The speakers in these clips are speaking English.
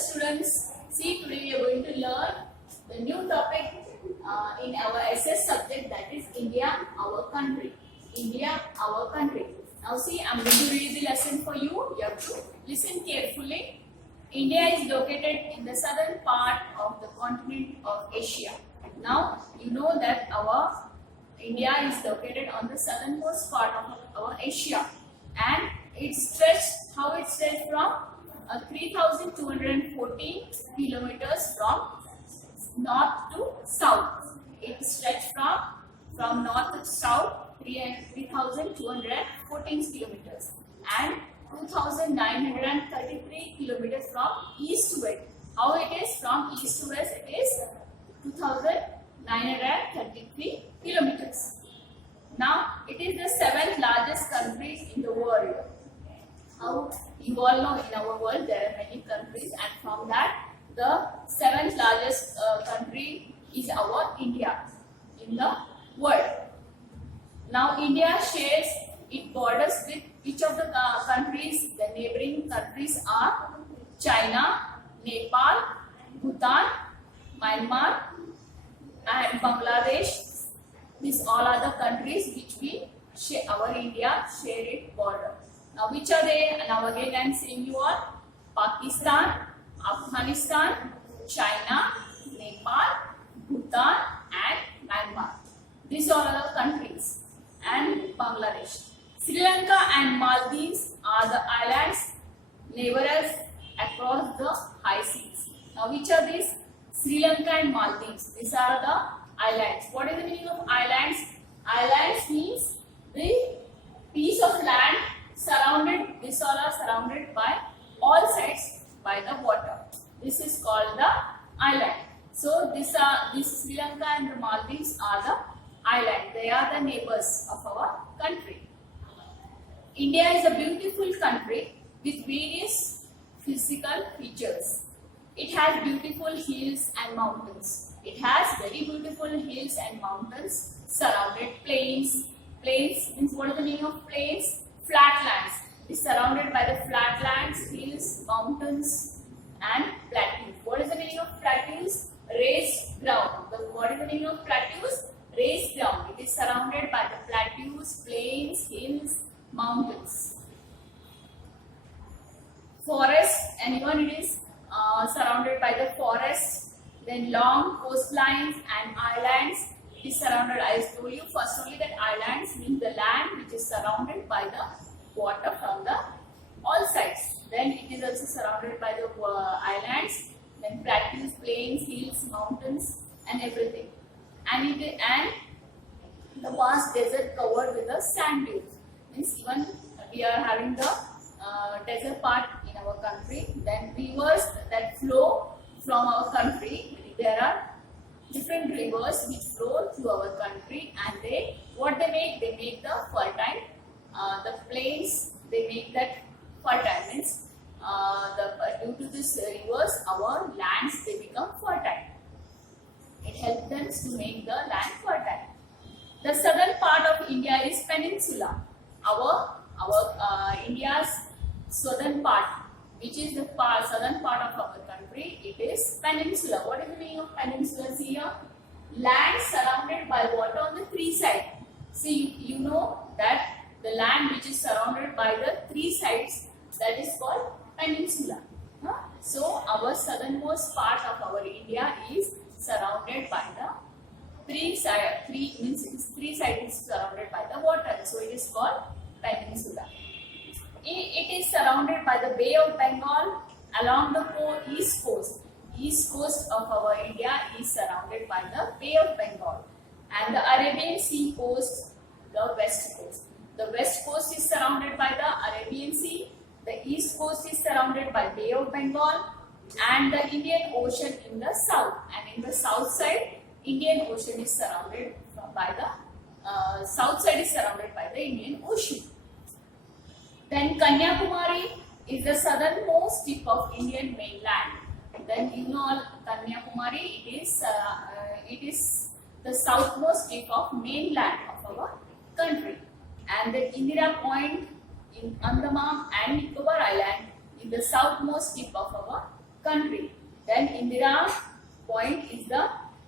students, see today we are going to learn the new topic in our SS subject, that is India, our country. India, our country. Now see, I am going to read the lesson for you. You have to listen carefully. India is located in the southern part of the continent of Asia. Now you know that our India is located on the southernmost part of our Asia, and it's stretched, how it stretched from 3,214 kilometers from north to south. It stretched from north to south 3,214 kilometers and 2,933 kilometers from east to west. How it is from east to west? It is 2,933 kilometers. Now it is the 7th largest country in the world. How you all know, in our world there are many countries, and from that the 7th largest country is our India in the world. Now India shares its borders with which of the countries? The neighboring countries are China, Nepal, Bhutan, Myanmar and Bangladesh. These all are the countries which we share, our India share its border. Now which are they? Now again I am saying you all: Pakistan, Afghanistan, China, Nepal, Bhutan and Myanmar. These all are the countries, and Bangladesh. Sri Lanka and Maldives are the islands neighbors across the high seas. Now which are these? Sri Lanka and Maldives. These are the islands. What is the meaning of islands? Islands means the piece of land surrounded, these all are surrounded by all sides by the water. This is called the island. So this Sri Lanka and the Maldives are the island. They are the neighbors of our country. India is a beautiful country with various physical features. It has beautiful hills and mountains. It has very beautiful hills and mountains, surrounded plains. Plains means, what is the meaning of plains? Flatlands. It is surrounded by the flatlands, hills, mountains and plateaus. What is the meaning of plateaus? Raised ground. What is the meaning of plateaus? Raised ground. It is surrounded by the plateaus, plains, hills, mountains. Forest, anyone, it is surrounded by the forests. Then long coastlines and islands. It is surrounded, I told you first only that islands means the land which is surrounded by the water from the all sides. Then it is also surrounded by the islands, then plateaus, plains, hills, mountains and everything. And the vast desert covered with the sand dunes. Means even we are having the desert part in our country. Then rivers that flow from our country. There are different rivers which flow through our country, and what they make? They make the fertile, the plains, they make that fertile. Means due to these rivers, our lands, they become fertile. It helps them to make the land fertile. The southern part of India is peninsula. Our India's southern part, which is the southern part of our country, it is peninsula. What is the meaning of peninsula? See here, land surrounded by water on the three sides. See, you know that the land which is surrounded by the three sides, that is called peninsula. So our southernmost part of our India is surrounded by the three sides is surrounded by the water. So it is called peninsula. It is surrounded by the Bay of Bengal along the east coast. East coast of our India is surrounded by the Bay of Bengal, and the Arabian Sea coast, the west coast. The west coast is surrounded by the Arabian Sea. The east coast is surrounded by Bay of Bengal and the Indian Ocean in the south. And in the south side, Indian Ocean is surrounded by the south side is surrounded by the Indian Ocean. Then Kanyakumari is the southernmost tip of Indian mainland. Then you know Kanyakumari, it is the southmost tip of mainland of our country. And the Indira Point in Andaman and Nicobar Island is the southmost tip of our country. Then Indira Point is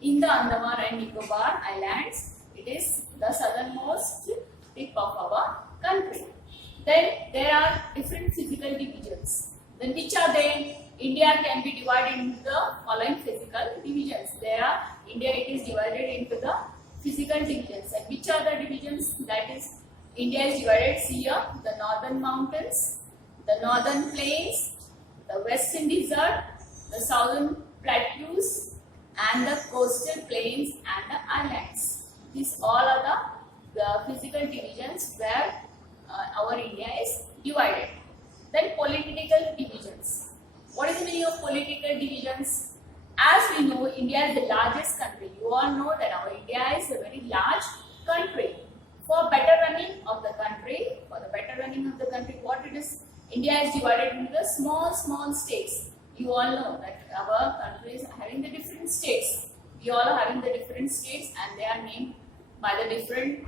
in the Andaman and Nicobar Islands. It is the southernmost tip of our country. Then there are different physical divisions. Then which are they? India can be divided into the following physical divisions. India it is divided into the physical divisions. And which are the divisions? That is, India is divided, see here, the northern mountains, the northern plains, the western desert, the southern plateaus, and the coastal plains and the islands. These all are the physical divisions where our India is divided. Then political divisions. What is the meaning of political divisions? As we know, India is the largest country. You all know that our India is a very large country. For better running of the country, what it is? India is divided into the small states. You all know that our country is having the different states. We all are having the different states and they are named by the different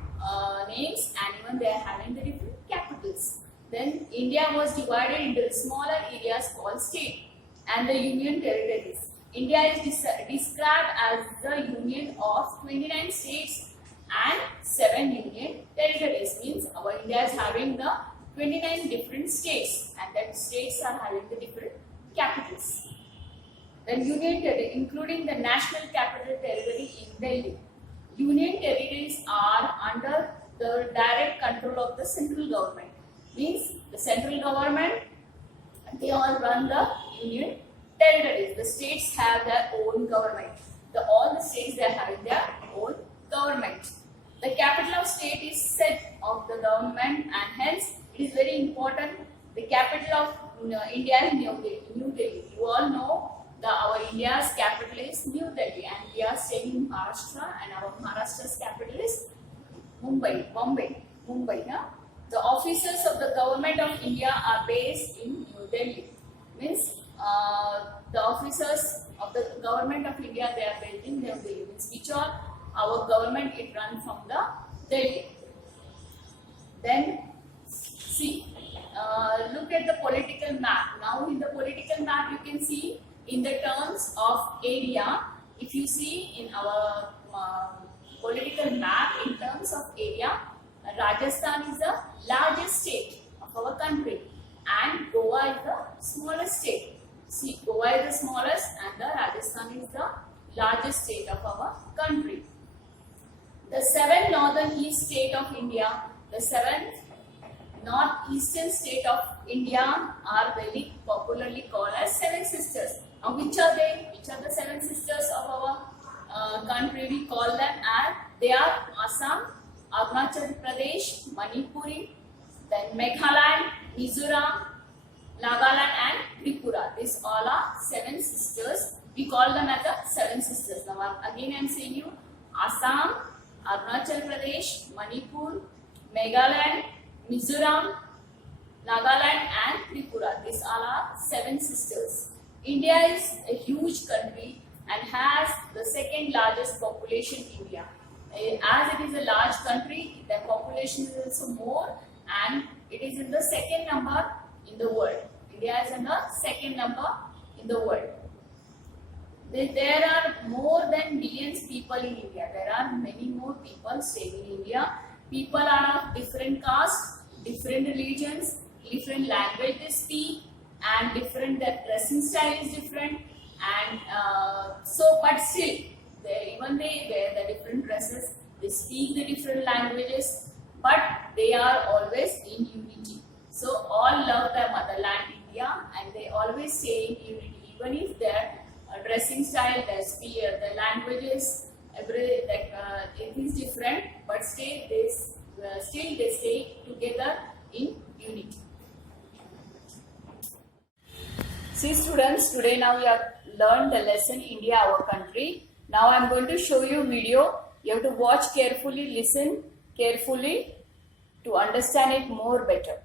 names, and even they are having the different capitals. Then India was divided into the smaller areas called state and the union territories. India is described as the union of 29 states and 7 union territories. Means our India is having the 29 different states, and that states are having the different capitals. Then union territory, including the national capital territory in Delhi. Union territories are under the direct control of the central government. Means the central government, they all run the union territories. The states have their own government. All the states, they are having their own government. The capital of state is set of the government, and hence it is very important. The capital of India is New Delhi. You all know our India's capital is New Delhi, and we are staying in Maharashtra, and our Maharashtra's capital is Mumbai. Yeah? The officers of the government of India are based in New Delhi. Means the officers of the government of India, they are based in New Delhi. Means which are our government, it runs from the Delhi. Then see, look at the political map. Now in the political map you can see in the terms of area. If you see in our political map in terms of area, Rajasthan is the largest state of our country and Goa is the smallest state. See, Goa is the smallest and the Rajasthan is the largest state of our country. The 7 northeast state of India, the 7 northeastern state of India are very popularly called as 7 sisters. Now which are they? Which are the 7 sisters of our country? We call them as, they are Assam, Arunachal Pradesh, Manipuri, then Meghalaya, Mizoram, Nagaland and Tripura. These all are 7 sisters. We call them as the 7 sisters. Now again I am saying you, Assam, Arunachal Pradesh, Manipur, Meghalaya, Mizoram, Nagaland and Tripura. These all are 7 sisters. India is a huge country and has the 2nd largest population in India. As it is a large country, the population is also more, and it is in the 2nd number in the world. India is in the 2nd number in the world. There are more than billions people in India. There are many more people staying in India. People are of different castes, different religions, different language they speak, and different, their dressing style is different, and but still even they wear the different dresses, they speak the different languages, but they are always in unity. So all love their motherland India, and they always stay in unity, even if their dressing style, their spear, their languages, it is different, but still they stay together in unity. See students, today now we have learned the lesson India, our country. Now I am going to show you a video. You have to watch carefully, listen carefully to understand it more better.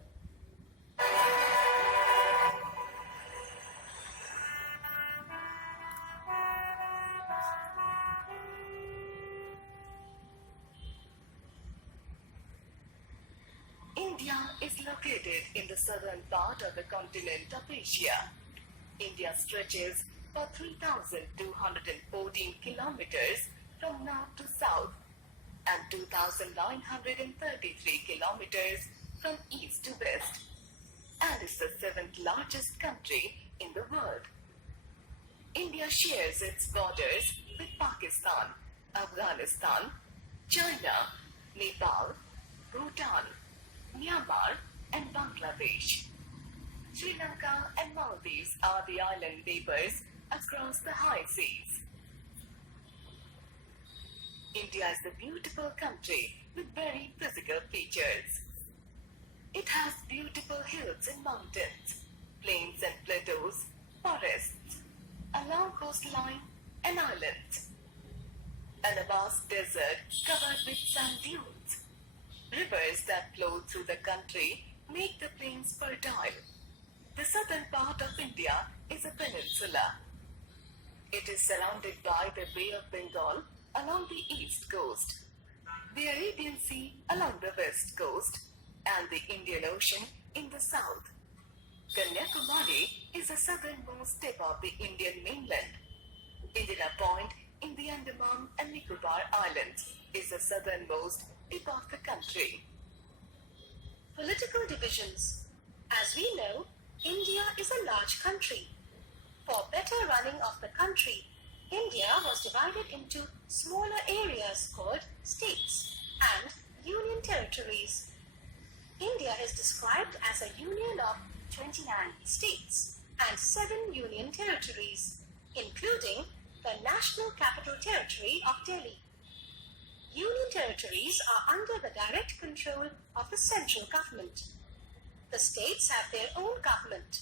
India is located in the southern part of the continent of Asia. India stretches for 3,214 kilometers from north to south and 2,933 kilometers from east to west, and is the seventh largest country in the world. India shares its borders with Pakistan, Afghanistan, China, Nepal, Bhutan, Myanmar, and Bangladesh. Sri Lanka and Maldives are the island neighbors across the high seas. India is a beautiful country with very physical features. It has beautiful hills and mountains, plains and plateaus, forests, a long coastline and islands, and a vast desert covered with sand dunes. Rivers that flow through the country make the plains fertile. The southern part of India is a peninsula. It is surrounded by the Bay of Bengal along the east coast, the Arabian Sea along the west coast, and the Indian Ocean in the south. Kanyakumari is the southernmost tip of the Indian mainland. Indira Point in the Andaman and Nicobar Islands is the southernmost tip of the country. Political divisions. As we know, India is a large country. For better running of the country, India was divided into smaller areas called states and union territories. India is described as a union of 29 states and 7 union territories, including the National Capital Territory of Delhi. Union territories are under the direct control of the central government. The states have their own government.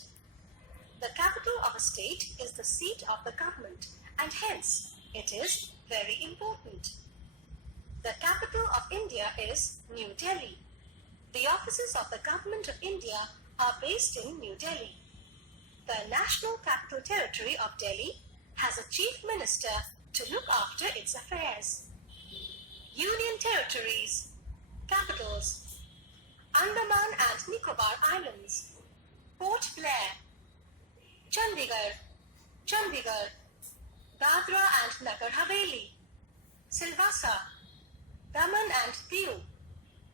The capital of a state is the seat of the government, and hence it is very important. The capital of India is New Delhi. The offices of the Government of India are based in New Delhi. The National Capital Territory of Delhi has a chief minister to look after its affairs. Union territories. Capitals: Andaman and Nicobar Islands, Port Blair, Chandigarh, Dadra and Nagar Haveli, Silvassa, Daman and Diu,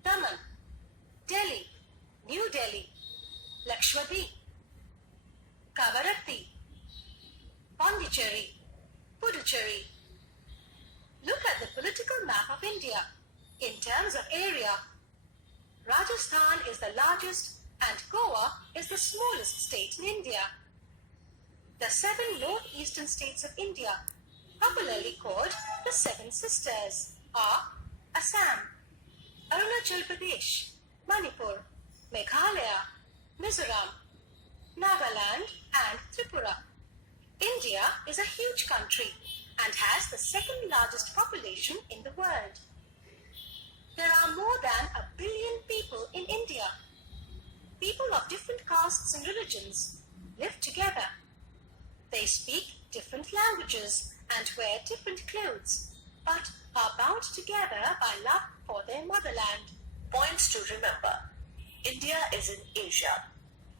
Daman, Delhi, New Delhi, Lakshadweep, Kavaratti, Pondicherry, Puducherry. Look at the political map of India. In terms of area, Rajasthan is the largest and Goa is the smallest state in India. The 7 northeastern states of India, popularly called the Seven Sisters, are Assam, Arunachal Pradesh, Manipur, Meghalaya, Mizoram, Nagaland and Tripura. India is a huge country and has the second largest population in the world. There are more than 1 billion people in India. People of different castes and religions live together. They speak different languages and wear different clothes, but are bound together by love for their motherland. Points to remember. India is in Asia.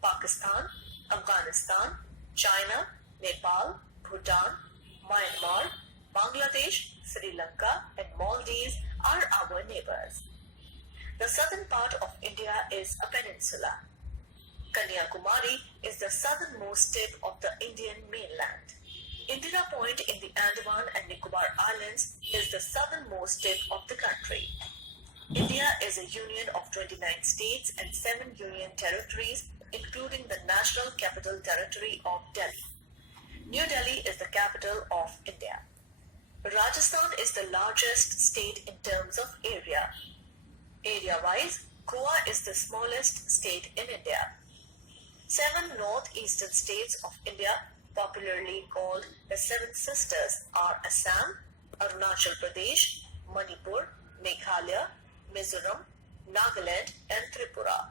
Pakistan, Afghanistan, China, Nepal, Bhutan, Myanmar, Bangladesh, Sri Lanka and Maldives are our neighbors. The southern part of India is a peninsula. Kanyakumari is the southernmost tip of the Indian mainland. Indira Point in the Andaman and Nicobar Islands is the southernmost tip of the country. India is a union of 29 states and 7 union territories, including the National Capital Territory of Delhi. New Delhi is the capital of India. Rajasthan is the largest state in terms of area. Area-wise, Goa is the smallest state in India. 7 northeastern states of India, popularly called the Seven Sisters, are Assam, Arunachal Pradesh, Manipur, Meghalaya, Mizoram, Nagaland and Tripura.